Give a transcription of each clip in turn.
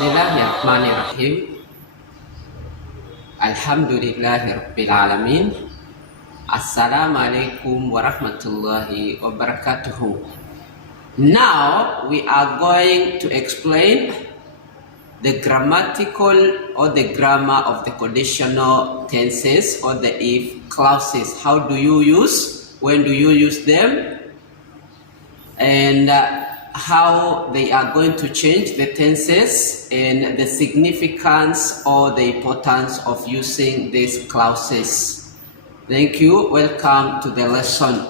Bismillahirrahmanirrahim. Alhamdulillahirrabbilalamin. Assalamualaikum warahmatullahi wabarakatuh. Now we are going to explain the grammatical or the grammar of the conditional tenses or the if clauses. How do you use? When do you use them? And how they are going to change the tenses and the significance or the importance of using these clauses. Thank you. Welcome to the lesson.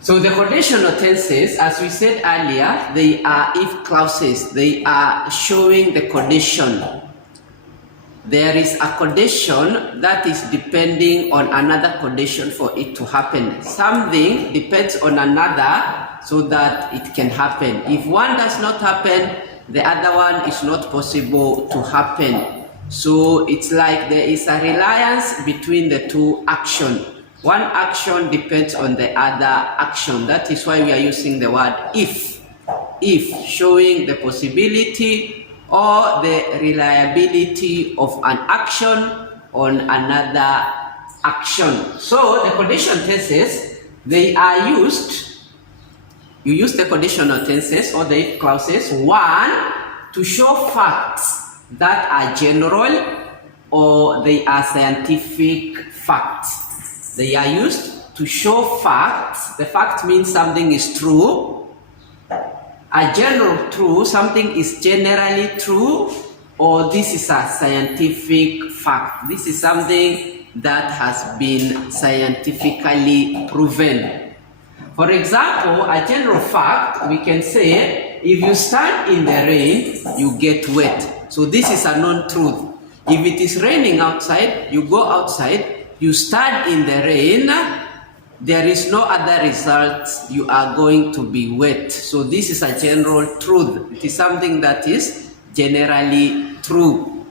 So the conditional tenses, as we said earlier, they are if clauses. They are showing the condition. There is a condition that is depending on another condition for it to happen. Something depends on another so that it can happen. If one does not happen, the other one is not possible to happen. So it's like there is a reliance between the two actions. One action depends on the other action. That is why we are using the word if. If, showing the possibility or the reliability of an action on another action. So the conditional tenses, they are used. You use the conditional tenses or the if clauses, one, to show facts that are general or they are scientific facts. They are used to show facts. The fact means something is true. A general truth, something is generally true, or this is a scientific fact. This is something that has been scientifically proven. For example, a general fact, we can say, if you stand in the rain, you get wet. So this is a known truth. If it is raining outside, you go outside, you stand in the rain, there is no other result, you are going to be wet. So this is a general truth. It is something that is generally true.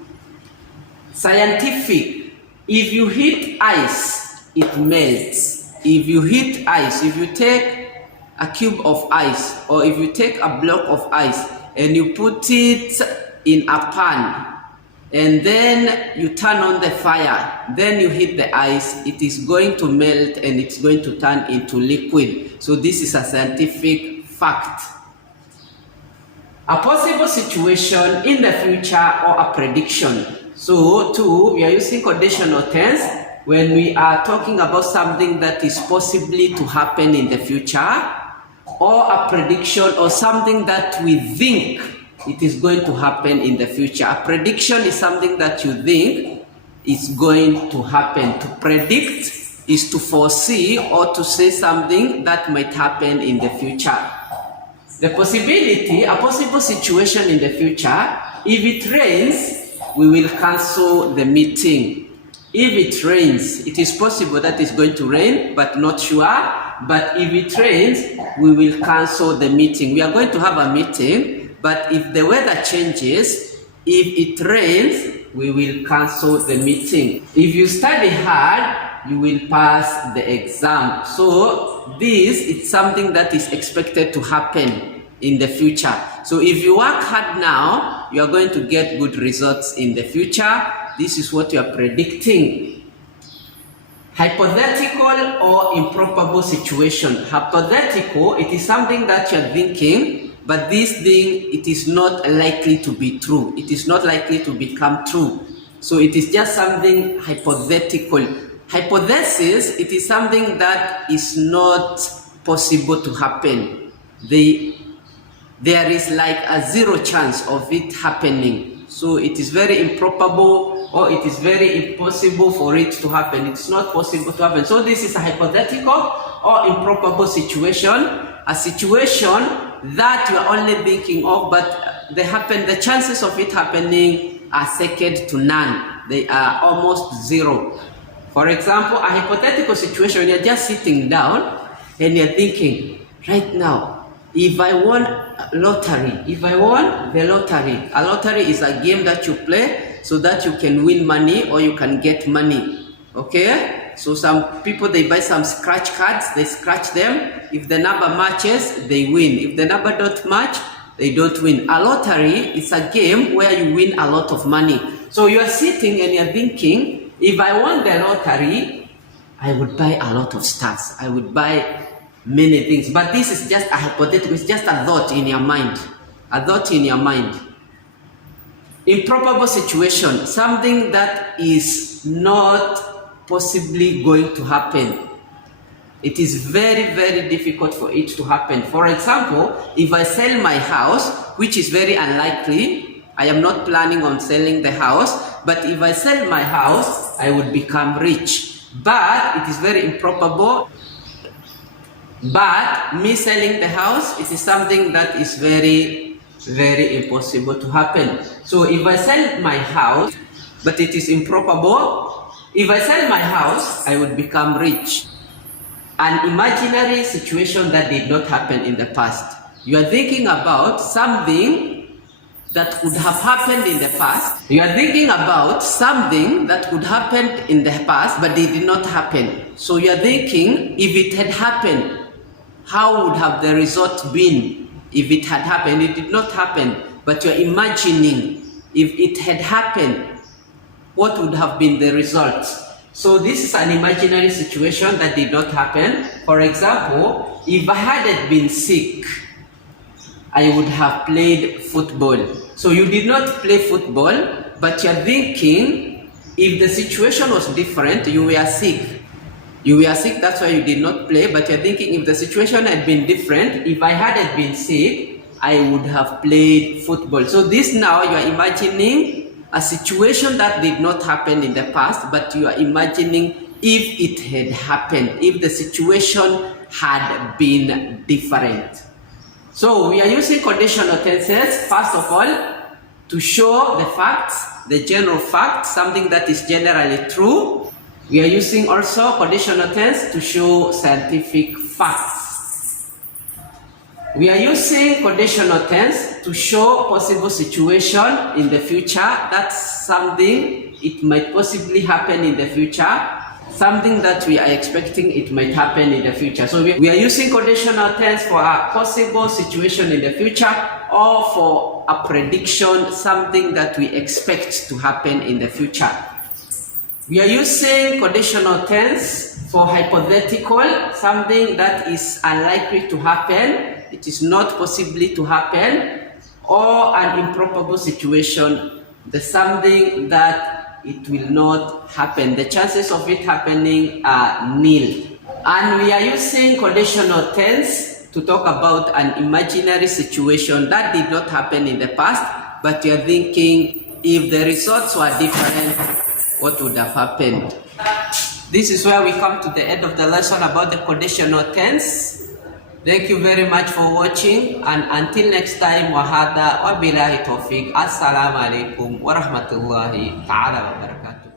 Scientific, if you heat ice, it melts. If you heat ice, if you take a cube of ice or if you take a block of ice and you put it in a pan, and then you turn on the fire, then you heat the ice, it is going to melt and it's going to turn into liquid. So this is a scientific fact. A possible situation in the future or a prediction. So two, we are using conditional tense when we are talking about something that is possibly to happen in the future, or a prediction or something that we think it is going to happen in the future. A prediction is something that you think is going to happen. To predict is to foresee or to say something that might happen in the future. The possibility, a possible situation in the future, if it rains, we will cancel the meeting. If it rains, it is possible that it's going to rain, but not sure. But if it rains, we will cancel the meeting. We are going to have a meeting, but if the weather changes, if it rains, we will cancel the meeting. If you study hard, you will pass the exam. So this is something that is expected to happen in the future. So if you work hard now, you are going to get good results in the future. This is what you are predicting. Hypothetical or improbable situation. Hypothetical, it is something that you are thinking, but this thing, it is not likely to be true. It is not likely to become true. So it is just something hypothetical. Hypothesis, it is something that is not possible to happen. There is like a zero chance of it happening. So it is very improbable or it is very impossible for it to happen. It's not possible to happen. So this is a hypothetical or improbable situation. A situation that you are only thinking of, but the chances of it happening are second to none. They are almost zero. For example, a hypothetical situation, you're just sitting down and you're thinking, right now, if I won lottery, if I won the lottery, a lottery is a game that you play so that you can win money or you can get money. Okay? So some people, they buy some scratch cards, they scratch them. If the number matches, they win. If the number don't match, they don't win. A lottery is a game where you win a lot of money. So you are sitting and you're thinking, if I won the lottery, I would buy a lot of stuff. I would buy many things. But this is just a hypothetical, it's just a thought in your mind. A thought in your mind. Improbable situation, something that is not possibly going to happen. It is very, very difficult for it to happen. For example, if I sell my house, which is very unlikely, I am not planning on selling the house, but if I sell my house, I would become rich. But it is very improbable. But me selling the house, it is something that is very, very impossible to happen. So if I sell my house, but it is improbable, if I sell my house, I would become rich. An imaginary situation that did not happen in the past. You are thinking about something that could have happened in the past. You are thinking about something that could happen in the past, but it did not happen. So you are thinking, if it had happened, how would have the result been? If it had happened, it did not happen, but you are imagining, if it had happened, what would have been the result? So this is an imaginary situation that did not happen. For example, if I hadn't been sick, I would have played football. So you did not play football, but you're thinking, if the situation was different, you were sick. You were sick, that's why you did not play, but you're thinking, if the situation had been different, if I hadn't been sick, I would have played football. So this now, you are imagining a situation that did not happen in the past, but you are imagining if it had happened, if the situation had been different. So we are using conditional tenses, first of all, to show the facts, the general facts, something that is generally true. We are using also conditional tense to show scientific facts. We are using conditional tense to show possible situation in the future. That's something, it might possibly happen in the future. Something that we are expecting it might happen in the future. So we are using conditional tense for a possible situation in the future, or for a prediction, something that we expect to happen in the future. We are using conditional tense for hypothetical, something that is unlikely to happen, it is not possibly to happen, or an improbable situation, the something that it will not happen. The chances of it happening are nil. And we are using conditional tense to talk about an imaginary situation that did not happen in the past, but you are thinking, if the results were different, what would have happened? This is where we come to the end of the lesson about the conditional tense. Thank you very much for watching, and until next time, wahada wa billahi tawfiq. Assalamu alaikum wa rahmatullahi ta'ala wa barakatuh.